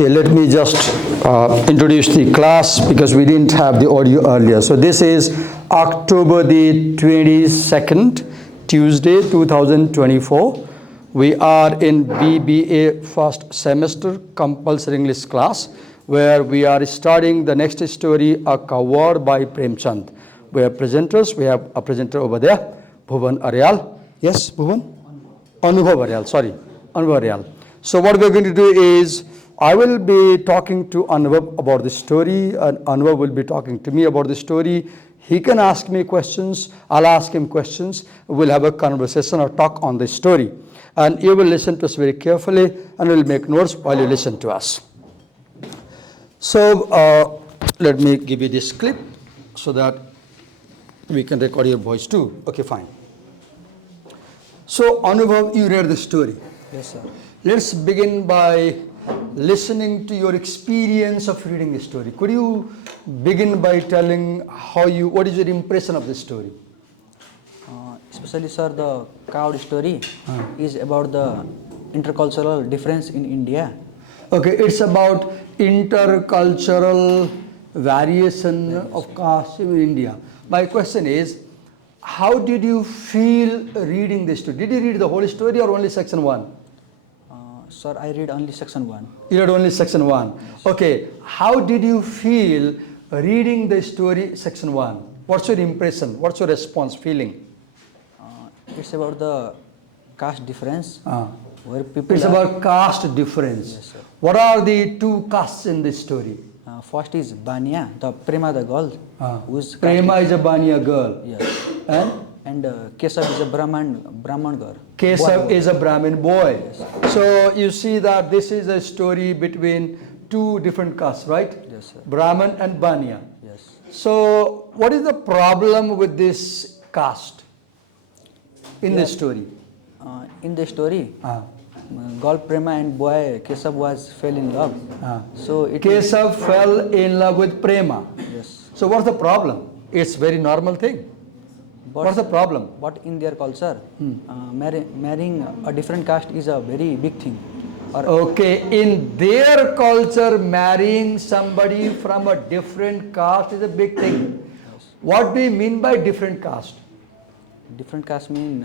Okay, let me just introduce the class because we didn't have the audio earlier. So this is October the 22nd, Tuesday 2024. We are in BBA first semester compulsory English class where we are starting the next story, A Coward by Premchand. We have presenters. We have a presenter over there, Bhuvan Aryal. Yes, Bhuvan? Anubhav Aryal, sorry. Anubhav Aryal. So what we're going to do is, I will be talking to Anubhav about the story, and Anubhav will be talking to me about the story. He can ask me questions, I'll ask him questions. We'll have a conversation or talk on the story. And you will listen to us very carefully, and we'll make notes while you listen to us. So let me give you this clip so that we can record your voice too. Okay, fine. So Anubhav, you read the story. Yes, sir. Let's begin by listening to your experience of reading the story. Could you begin by telling what is your impression of the story? Especially, sir, the coward story is about the intercultural difference in India. Okay, it's about intercultural variation of caste in India. My question is, how did you feel reading this story? Did you read the whole story or only section 1? Sir, I read only section 1. You read only section 1. Yes. Okay, how did you feel reading the story section 1? What's your impression? What's your response, feeling? It's about the caste difference. Where people It's about caste difference. Yes, sir. What are the two castes in this story? First is Bania, the Prema, the girl. Who's Prema is a Bania girl. Yes. And Keshav is a Brahman girl. Keshav is a Brahmin boy. Yes. So you see that this is a story between two different castes, right? Yes, sir. Brahman and Bania. Yes. So what is the problem with this caste in the story? In the story, girl Prema and boy Keshav fell in love. So Keshav fell in love with Prema. Yes. So what's the problem? It's very normal thing. What's the problem? But in their culture, marrying a different caste is a very big thing. Okay, in their culture, marrying somebody from a different caste is a big thing. Yes. What do you mean by different caste? Different caste mean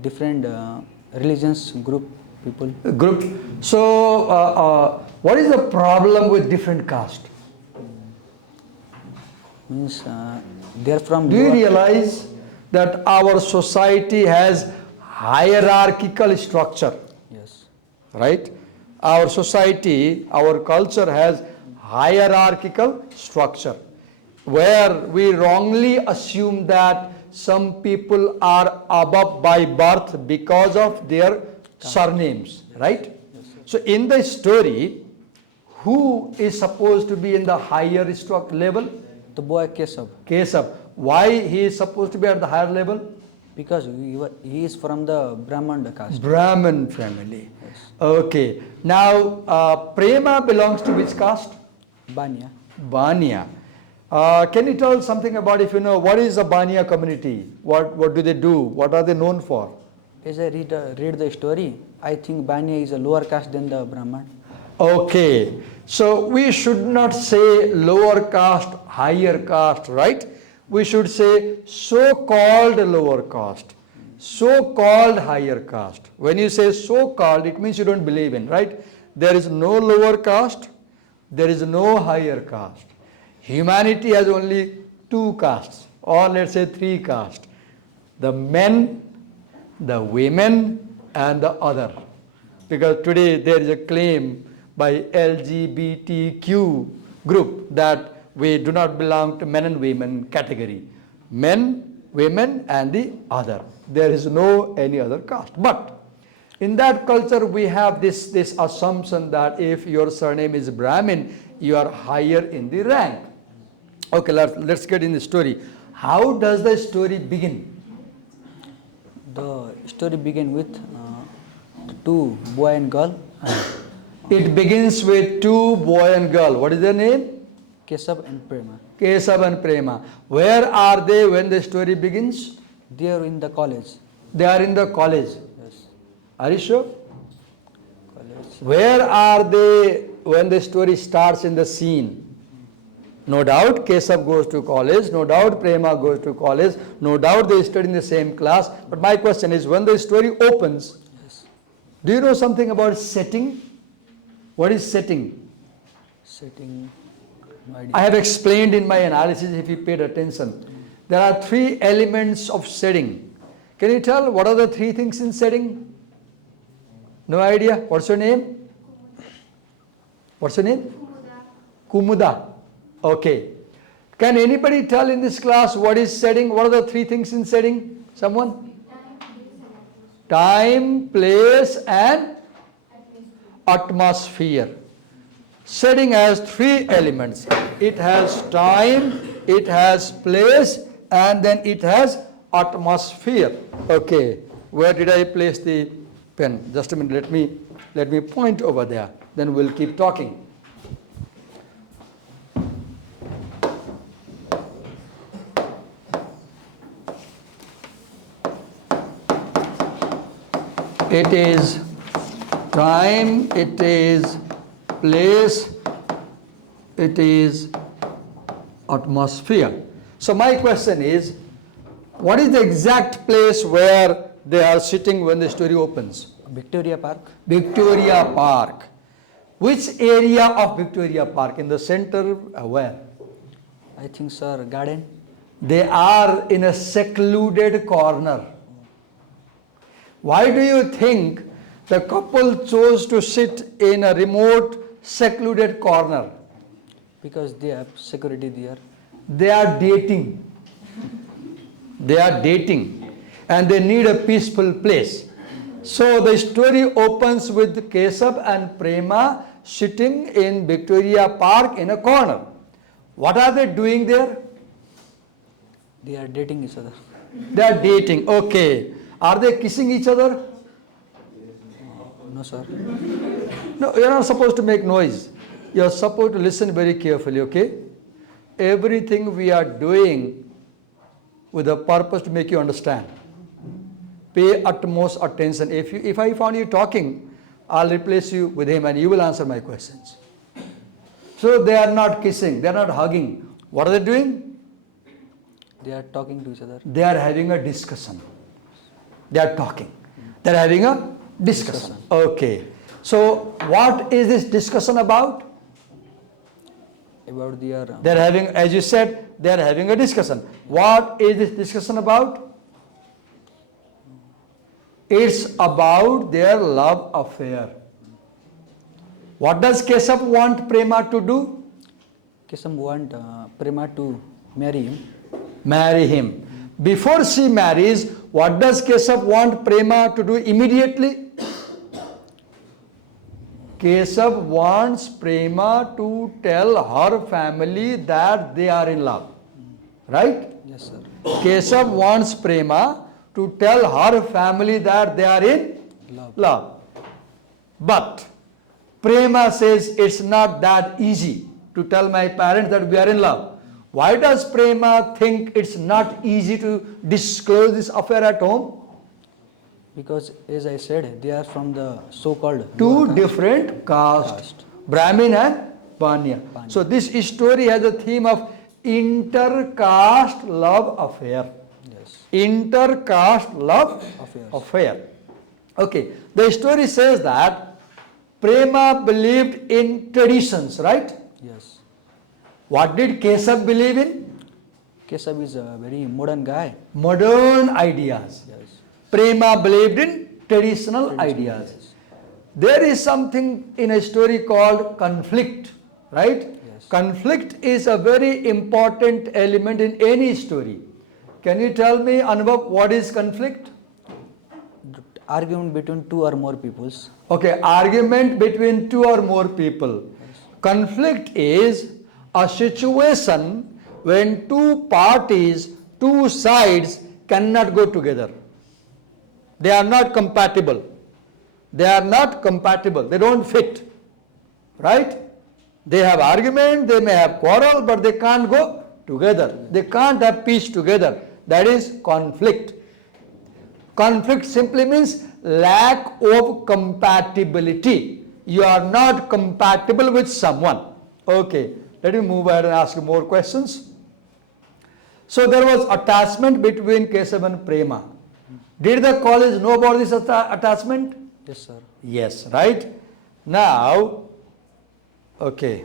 different religions group people. Group. So, what is the problem with different caste? Means they're from. Do you realize that our society has hierarchical structure? Yes. Right? Our society, our culture has hierarchical structure where we wrongly assume that some people are above by birth because of their surnames, right? Yes, so in the story, who is supposed to be in the higher level? The boy Keshav. Keshav. Why he is supposed to be at the higher level? Because he is from the Brahman caste. Brahman family. Yes. Okay. Now, Prema belongs to which caste? Bania. Bania. Can you tell something about, if you know, what is the Bania community? What do they do? What are they known for? As I read the story, I think Bania is a lower caste than the Brahman. Okay. So we should not say lower caste, higher caste, right? We should say so-called lower caste, so-called higher caste. When you say so-called, it means you don't believe in, right? There is no lower caste, there is no higher caste. Humanity has only two castes, or let's say three castes. The men, the women, and the other. Because today there is a claim by LGBTQ group that we do not belong to men and women category. Men, women, and the other. There is no any other caste. But in that culture we have this assumption that if your surname is Brahmin, you are higher in the rank. Okay, let's get in the story. How does the story begin? The story begins with two boy and girl. It begins with two boy and girl. What is their name? Keshav and Prema. Keshav and Prema. Where are they when the story begins? They are in the college. They are in the college. Yes. Are you sure? College. Where are they when the story starts in the scene? No doubt Keshav goes to college, no doubt Prema goes to college, no doubt they study in the same class. But my question is, when the story opens, Yes. do you know something about setting? What is setting? Setting. No idea. I have explained in my analysis, if you paid attention. There are 3 elements of setting. Can you tell what are the 3 things in setting? No idea? What's your name? What's your name? Kumuda. Okay. Can anybody tell in this class what is setting? What are the 3 things in setting? Someone? Time, place and atmosphere. Setting has 3 elements. It has time, it has place, and then it has atmosphere. Okay. Where did I place the pen? Just a minute. Let me point over there. Then we'll keep talking. It is time, it is place, it is atmosphere. So my question is, what is the exact place where they are sitting when the story opens? Victoria Park. Victoria Park. Which area of Victoria Park? In the center, where? I think, sir, garden. They are in a secluded corner. Why do you think the couple chose to sit in a remote, secluded corner? Because they have security there. They are dating. They are dating. And they need a peaceful place. So the story opens with Keshav and Prema sitting in Victoria Park in a corner. What are they doing there? They are dating each other. They are dating. Okay. Are they kissing each other? No, sir. No, you are not supposed to make noise. You are supposed to listen very carefully, okay? Everything we are doing with a purpose to make you understand. Pay utmost attention. If I found you talking, I'll replace you with him and you will answer my questions. So they are not kissing, they are not hugging. What are they doing? They are talking to each other. They are having a discussion. They are talking. They are having a discussion. Okay. So what is this discussion about? About their. They are having, as you said, they are having a discussion. What is this discussion about? It's about their love affair. What does Keshav want Prema to do? Keshav want Prema to marry him. Marry him. Before she marries, what does Keshav want Prema to do immediately? Keshav wants Prema to tell her family that they are in love. Right? Yes, sir. Keshav wants Prema to tell her family that they are in love. But Prema says it's not that easy to tell my parents that we are in love. Why does Prema think it's not easy to disclose this affair at home? Because, as I said, they are from the so-called 2 different castes, Brahmin and Panya. So this story has a theme of inter-caste love affair. Yes. Inter-caste love affair. Okay. The story says that Prema believed in traditions, right? Yes. What did Keshav believe in? Keshav is a very modern guy. Modern ideas. Yes. Prema believed in traditional ideas. Yes. There is something in a story called conflict, right? Yes. Conflict is a very important element in any story. Can you tell me, Anubhav, what is conflict? Argument between 2 or more peoples. Okay, argument between 2 or more people. Yes. Conflict is a situation when 2 parties, 2 sides cannot go together. They are not compatible. They are not compatible. They don't fit. Right? They have argument, they may have quarrel, but they can't go together. They can't have peace together. That is conflict. Conflict simply means lack of compatibility. you are not compatible with someone. Okay, let me move ahead and ask you more questions. So there was attachment between Keshav and Prema. Did the college know about this attachment? Yes, sir. Yes, right? Now, okay.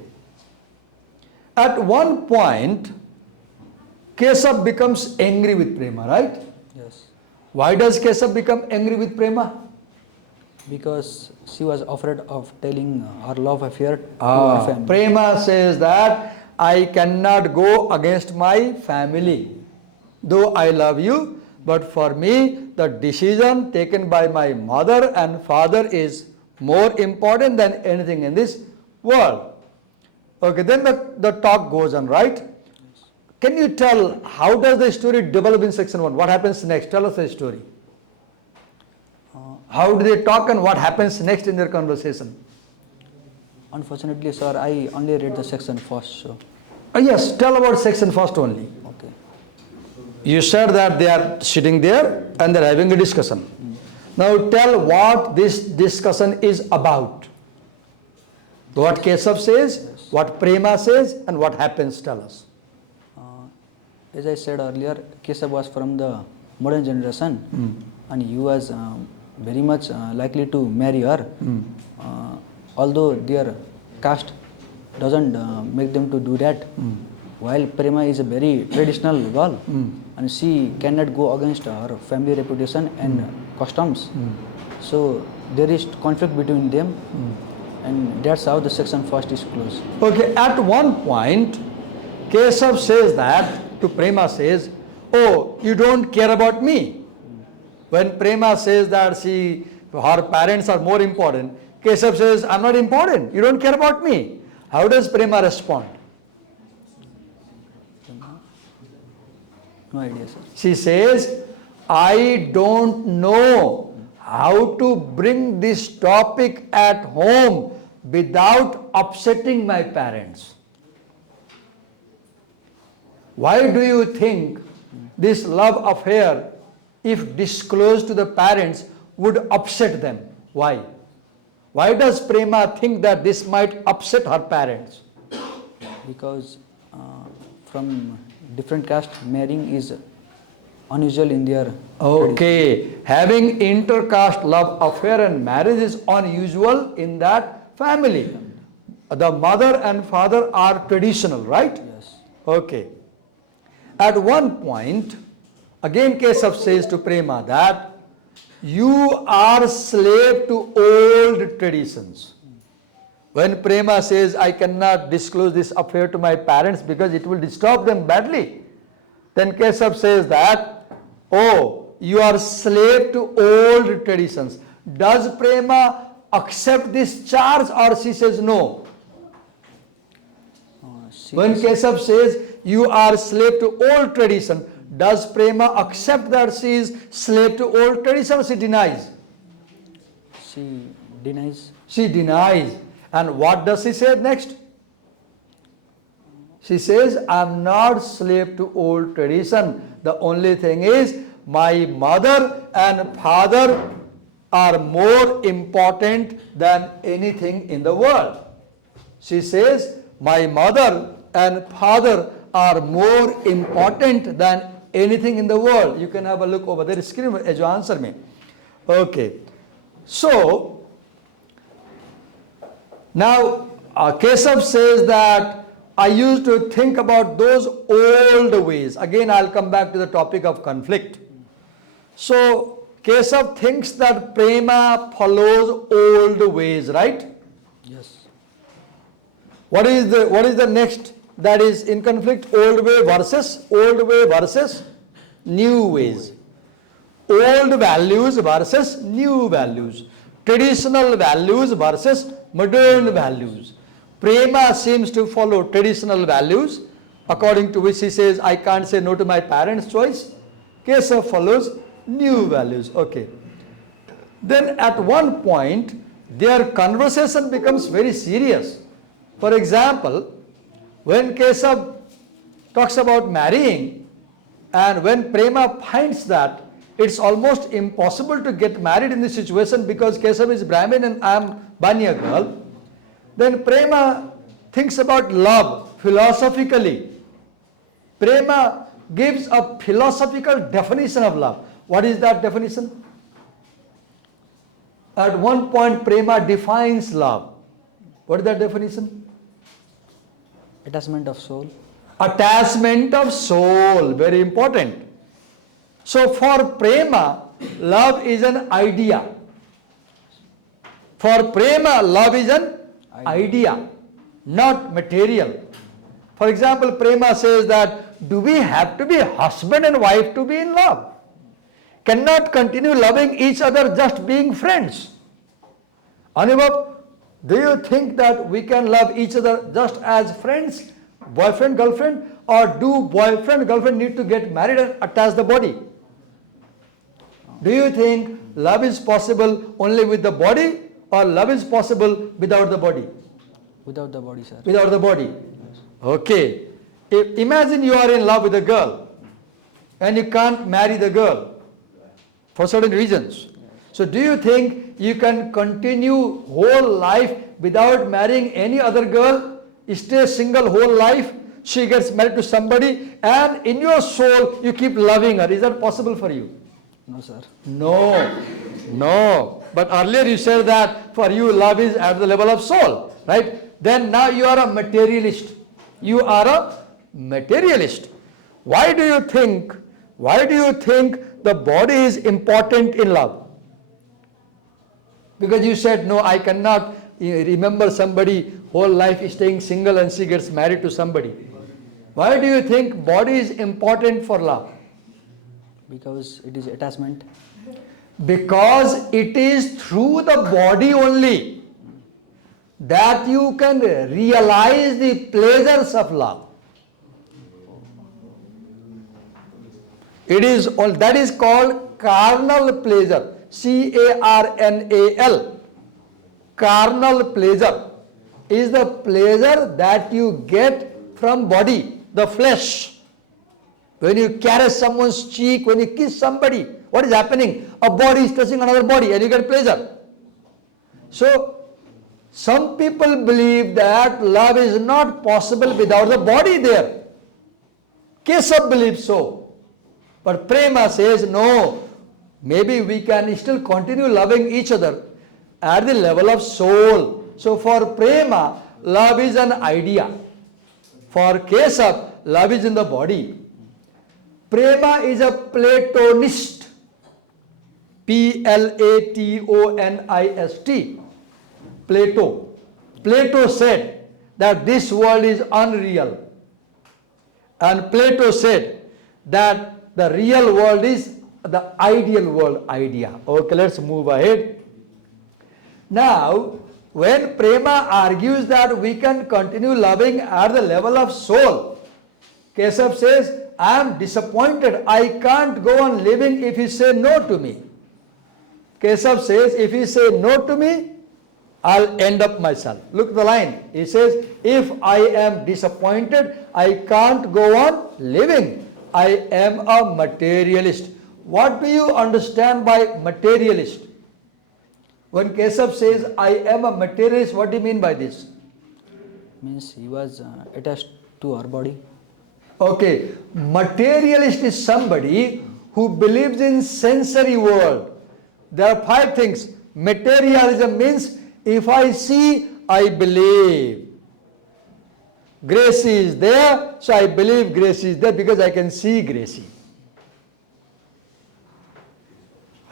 At one point, Keshav becomes angry with Prema, right? Yes. Why does Keshav become angry with Prema? Because she was afraid of telling her love affair to her family. Prema says that I cannot go against my family. Though I love you, but for me, the decision taken by my mother and father is more important than anything in this world. Okay, then the talk goes on, right? Can you tell how does the story develop in section 1? What happens next? Tell us the story. How do they talk and what happens next in their conversation? Unfortunately, sir, I only read the section first. So. Yes, tell about section first only. Okay. You said that they are sitting there and they are having a discussion. Now tell what this discussion is about. What Keshav says, what Prema says, and what happens, tell us. As I said earlier, Keshav was from the modern generation and he was very much likely to marry her. Although their caste doesn't make them to do that. While Prema is a very traditional girl and she cannot go against her family reputation and customs. So there is conflict between them and that's how the section first is closed. Okay, at one point, Keshav says that to Prema says, oh, you don't care about me. When Prema says that her parents are more important, Keshav says, I'm not important, you don't care about me. How does Prema respond? No idea, sir. She says, I don't know how to bring this topic at home without upsetting my parents. Why do you think this love affair, if disclosed to the parents, would upset them? Why? Why does Prema think that this might upset her parents? Because from different caste, marrying is unusual in their Okay, having intercaste love affair and marriage is unusual in that family. The mother and father are traditional, right? Yes. Okay. At one point, again Keshav says to Prema that you are slave to old traditions. When Prema says, I cannot disclose this affair to my parents because it will disturb them badly, then Keshav says that, oh, you are slave to old traditions. Does Prema accept this charge or she says no? When Keshav says, you are slave to old tradition, does Prema accept that she is slave to old tradition or she denies? She denies. She denies. And what does she say next? She says, I am not slave to old tradition. The only thing is, my mother and father are more important than anything in the world. She says, my mother and father are more important than anything in the world. You can have a look over there screen as you answer me. Okay. So, now Keshav says that I used to think about those old ways. Again, I'll come back to the topic of conflict. So, Keshav thinks that Prema follows old ways, right? Yes. What is the next that is in conflict? Old way versus new ways. Old values versus new values. Traditional values versus modern values. Prema seems to follow traditional values, according to which he says, I can't say no to my parents' choice. Keshav follows new values. Okay. Then at one point, their conversation becomes very serious. For example, when Keshav talks about marrying and when Prema finds that it's almost impossible to get married in this situation because Keshav is Brahmin and I am Banya girl. Then Prema thinks about love philosophically. Prema gives a philosophical definition of love. What is that definition? At one point, Prema defines love. What is that definition? Attachment of soul. Attachment of soul, very important. So for Prema, love is an idea. For Prema, love is an idea, not material. For example, Prema says that, do we have to be husband and wife to be in love? Cannot continue loving each other just being friends. Anubhav, do you think that we can love each other just as friends, boyfriend, girlfriend, or do boyfriend, girlfriend need to get married and attach the body? Do you think love is possible only with the body or love is possible without the body? Without the body, sir. Without the body. Okay. Imagine you are in love with a girl and you can't marry the girl for certain reasons. So do you think you can continue whole life without marrying any other girl, stay single whole life, she gets married to somebody and in your soul you keep loving her? Is that possible for you? No, sir. No. But earlier you said that for you love is at the level of soul, right? Then now you are a materialist. You are a materialist. Why do you think the body is important in love? Because you said, no, I cannot remember somebody whole life staying single and she gets married to somebody. Why do you think body is important for love? Because it is attachment. Because it is through the body only that you can realize the pleasures of love. That is called carnal pleasure. C-A-R-N-A-L. Carnal pleasure is the pleasure that you get from body, the flesh. When you caress someone's cheek, when you kiss somebody, what is happening? A body is touching another body and you get pleasure. So, some people believe that love is not possible without the body there. Keshav believes so. But Prema says, no, maybe we can still continue loving each other at the level of soul. So for Prema, love is an idea. For Keshav, love is in the body. Prema is a Platonist. Platonist. Plato said that this world is unreal. And Plato said that the real world is the ideal world, idea. Okay, let's move ahead. Now, when Prema argues that we can continue loving at the level of soul, Keshav says, I am disappointed. I can't go on living if you say no to me. Keshav says, if you say no to me, I'll end up myself. Look at the line. He says, if I am disappointed, I can't go on living. I am a materialist. What do you understand by materialist? When Keshav says, I am a materialist, what do you mean by this? Means he was attached to our body. Okay, materialist is somebody who believes in sensory world. There are 5 things. Materialism means if I see, I believe. Gracie is there, so I believe Gracie is there because I can see Gracie.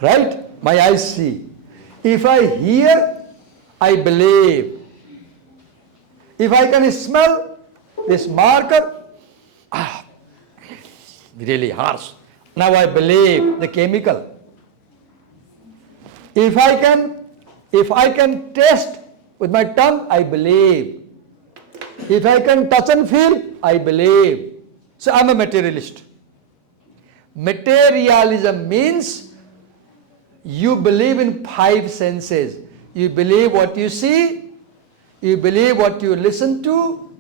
Right? My eyes see. If I hear, I believe. If I can smell this marker, really harsh. Now I believe the chemical. If I can taste with my tongue, I believe. If I can touch and feel, I believe. So I am a materialist. Materialism means you believe in 5 senses. You believe what you see, you believe what you listen to,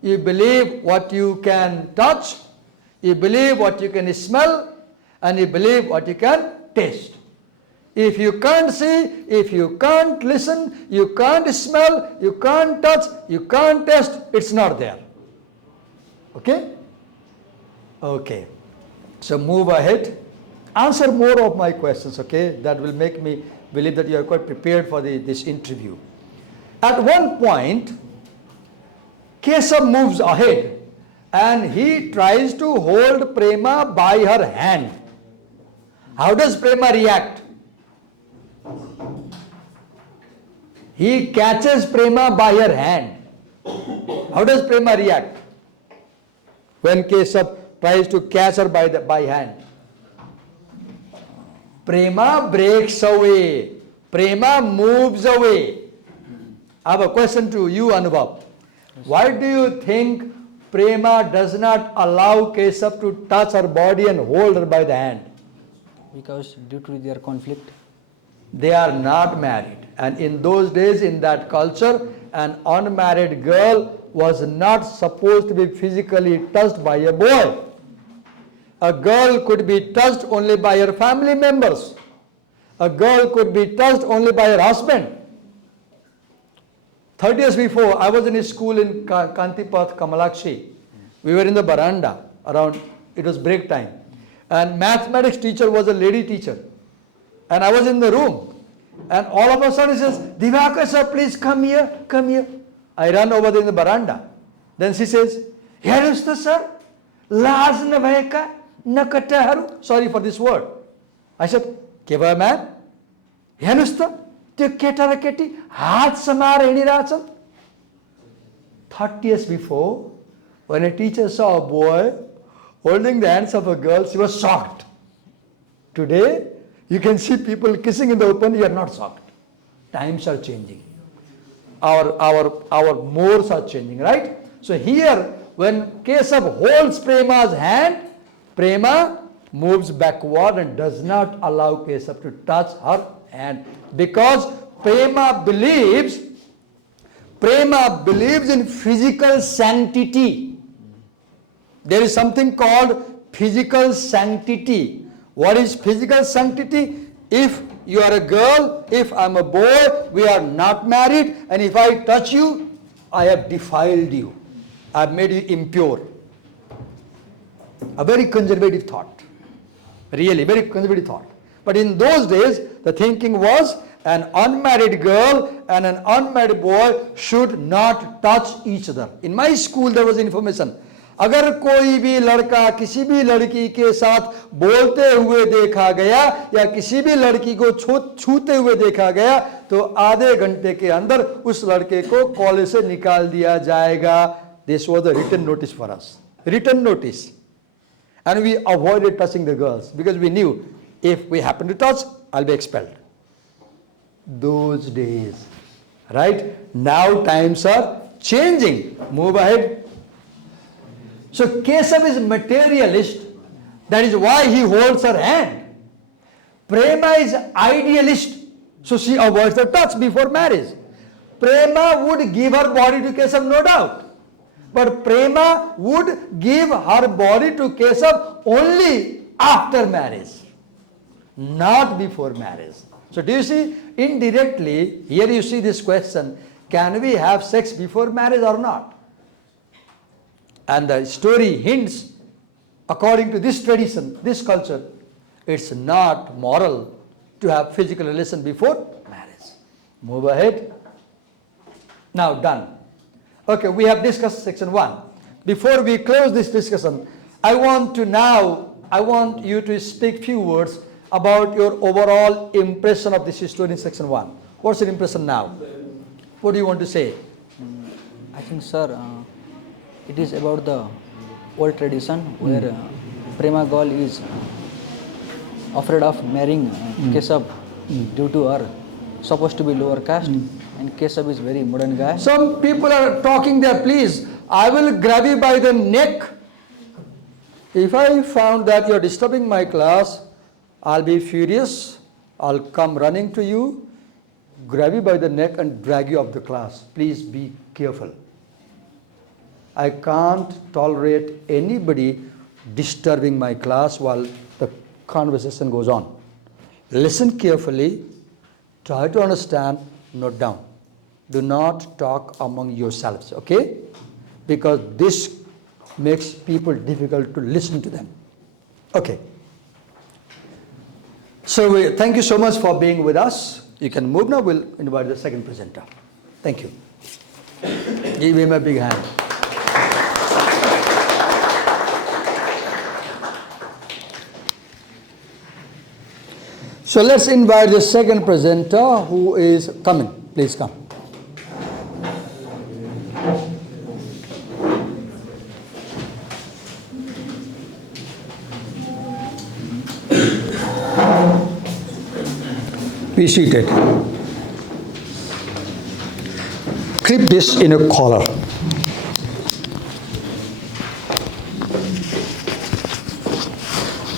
you believe what you can touch, you believe what you can smell, and you believe what you can taste. If you can't see, if you can't listen, you can't smell, you can't touch, you can't taste, it's not there. Okay? Okay. So move ahead. Answer more of my questions, okay? That will make me believe that you are quite prepared for this interview. At one point, Keshav moves ahead and he tries to hold Prema by her hand. How does Prema react? He catches Prema by her hand. How does Prema react when Keshav tries to catch her by hand? Prema breaks away. Prema moves away. I have a question to you, Anubhav. Why do you think Prema does not allow Keshav to touch her body and hold her by the hand? Because due to their conflict. They are not married. And in those days, in that culture, an unmarried girl was not supposed to be physically touched by a boy. A girl could be touched only by her family members. A girl could be touched only by her husband. 30 years before, I was in a school in Kantipath, Kamalakshi. We were in the veranda around, it was break time. And mathematics teacher was a lady teacher. And I was in the room. And all of a sudden he says, Divakar sir, please come here, come here. I ran over there in the veranda. Then she says, here's the sir, Laz na bhayka, na kataharu. Sorry for this word. I said, Keva man, here's the ketara keti, haat samar any rachal. 30 years before, when a teacher saw a boy holding the hands of a girl, she was shocked. Today, you can see people kissing in the open, you are not shocked. Times are changing. Our mores are changing, right? So here, when Keshav holds Prema's hand, Prema moves backward and does not allow Keshav to touch her hand. Because Prema believes in physical sanctity. There is something called physical sanctity. What is physical sanctity? If you are a girl, if I am a boy, we are not married, and if I touch you, I have defiled you. I have made you impure. A very conservative thought. Really, very conservative thought. But in those days, the thinking was an unmarried girl and an unmarried boy should not touch each other. In my school, there was information. अगर कोई भी लड़का किसी भी लड़की के साथ बोलते हुए देखा गया या किसी भी लड़की को छूते हुए देखा गया तो आधे घंटे के अंदर उस लड़के को कॉलेज से निकाल दिया जाएगा. This was a written notice for us. Written notice. And we avoided touching the girls because we knew if we happen to touch, I'll be expelled. Those days. Right? Now times are changing. Move ahead. So Keshav is materialist. That is why he holds her hand. Prema is idealist. So she avoids the touch before marriage. Prema would give her body to Keshav, no doubt. But Prema would give her body to Keshav only after marriage. Not before marriage. So do you see, indirectly, here you see this question, can we have sex before marriage or not? And the story hints, according to this tradition, this culture, it's not moral to have physical relation before marriage. Move ahead. Now done. Okay, we have discussed section 1. Before we close this discussion, I want you to speak few words about your overall impression of this story in section 1. What's your impression now? What do you want to say? I think, sir, it is about the old tradition where Prema girl is afraid of marrying Keshav due to her supposed to be lower caste, and Keshav is very modern guy. Some people are talking there, please. I will grab you by the neck. If I found that you are disturbing my class, I'll be furious. I'll come running to you, grab you by the neck and drag you off the class. Please be careful. I can't tolerate anybody disturbing my class while the conversation goes on. Listen carefully, try to understand, note down. Do not talk among yourselves, okay? Because this makes people difficult to listen to them. Okay. So thank you so much for being with us. You can move now. We'll invite the second presenter. Thank you. Give him a big hand. So let's invite the second presenter who is coming. Please come. Be seated. Clip this in a collar.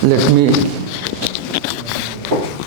Let me